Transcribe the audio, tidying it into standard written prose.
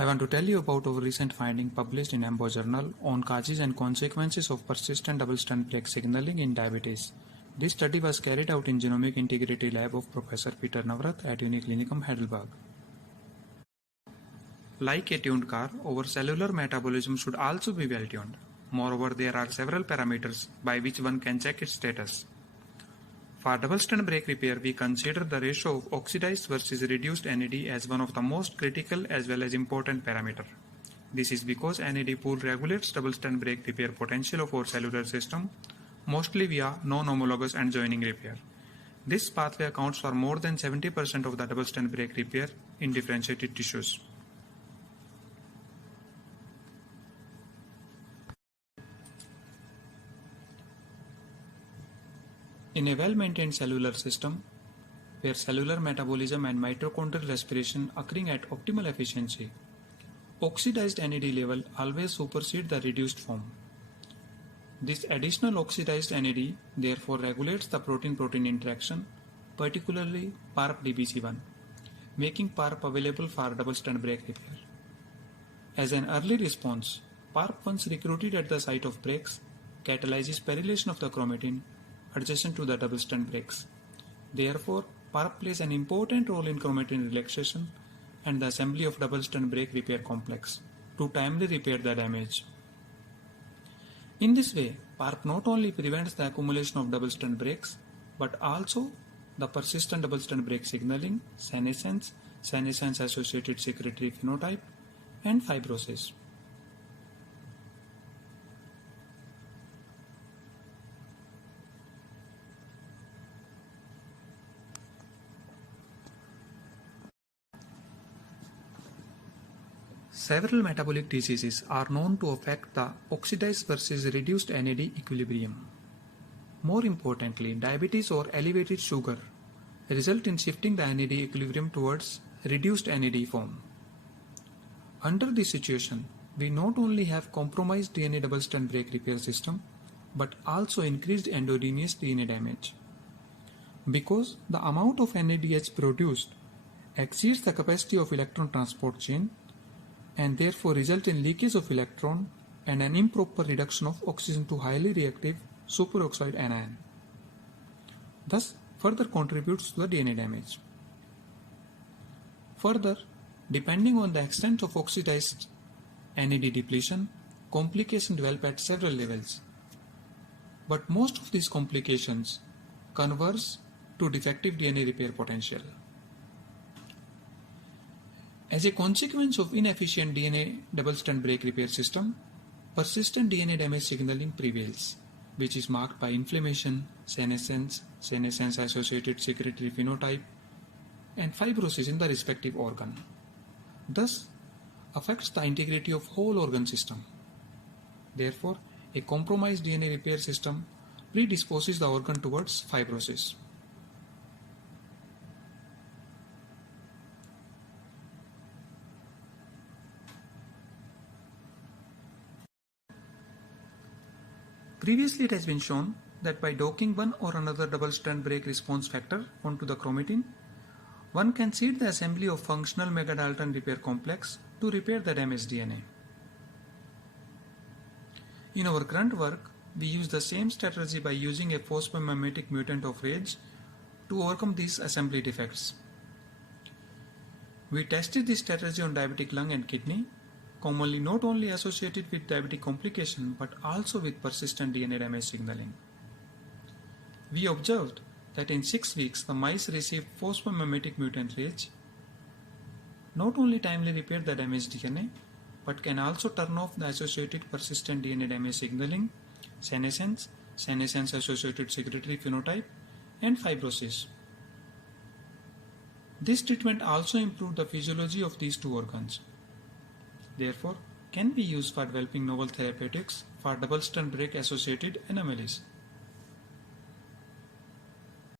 I want to tell you about our recent finding published in EMBO journal on causes and consequences of persistent double-strand break signaling in diabetes. This study was carried out in Genomic Integrity Lab of Professor Peter Navrat at Uniclinicum Heidelberg. Like a tuned car, our cellular metabolism should also be well tuned. Moreover, there are several parameters by which one can check its status. For double-strand break repair, we consider the ratio of oxidized versus reduced NAD as one of the most critical as well as important parameter. This is because NAD pool regulates double-strand break repair potential of our cellular system, mostly via non-homologous end joining repair. This pathway accounts for more than 70% of the double-strand break repair in differentiated tissues. In a well-maintained cellular system, where cellular metabolism and mitochondrial respiration occurring at optimal efficiency, oxidized NAD level always supersedes the reduced form. This additional oxidized NAD therefore regulates the protein-protein interaction, particularly PARP-DBC1, making PARP available for double-strand break repair. As an early response, PARP once recruited at the site of breaks catalyzes perylation of the chromatin adjacent to the double-strand breaks. Therefore, PARP plays an important role in chromatin relaxation and the assembly of double-strand break repair complex to timely repair the damage. In this way, PARP not only prevents the accumulation of double-strand breaks, but also the persistent double-strand break signaling, senescence, senescence-associated secretory phenotype, and fibrosis. Several metabolic diseases are known to affect the oxidized versus reduced NAD equilibrium. More importantly, diabetes or elevated sugar result in shifting the NAD equilibrium towards reduced NAD form. Under this situation, we not only have compromised DNA double-strand break repair system, but also increased endogenous DNA damage. Because the amount of NADH produced exceeds the capacity of electron transport chain, and therefore result in leakage of electron and an improper reduction of oxygen to highly reactive superoxide anion. Thus, further contributes to the DNA damage. Further, depending on the extent of oxidized NAD depletion, complications develop at several levels. But most of these complications converge to defective DNA repair potential. As a consequence of inefficient DNA double-strand break repair system, persistent DNA damage signaling prevails, which is marked by inflammation, senescence, senescence-associated secretory phenotype, and fibrosis in the respective organ. Thus, affects the integrity of whole organ system. Therefore, a compromised DNA repair system predisposes the organ towards fibrosis. Previously, it has been shown that by docking one or another double-strand break response factor onto the chromatin, one can seed the assembly of functional megadalton repair complex to repair the damaged DNA. In our current work, we use the same strategy by using a phosphomimetic mutant of RAGE to overcome these assembly defects. We tested this strategy on diabetic lung and kidney, commonly not only associated with diabetic complication but also with persistent DNA damage signaling. We observed that in 6 weeks the mice received phosphomimetic mutant RAGE not only timely repaired the damaged DNA but can also turn off the associated persistent DNA damage signaling, senescence, senescence-associated secretory phenotype, and fibrosis. This treatment also improved the physiology of these two organs. Therefore, can be used for developing novel therapeutics for double-strand break associated anomalies.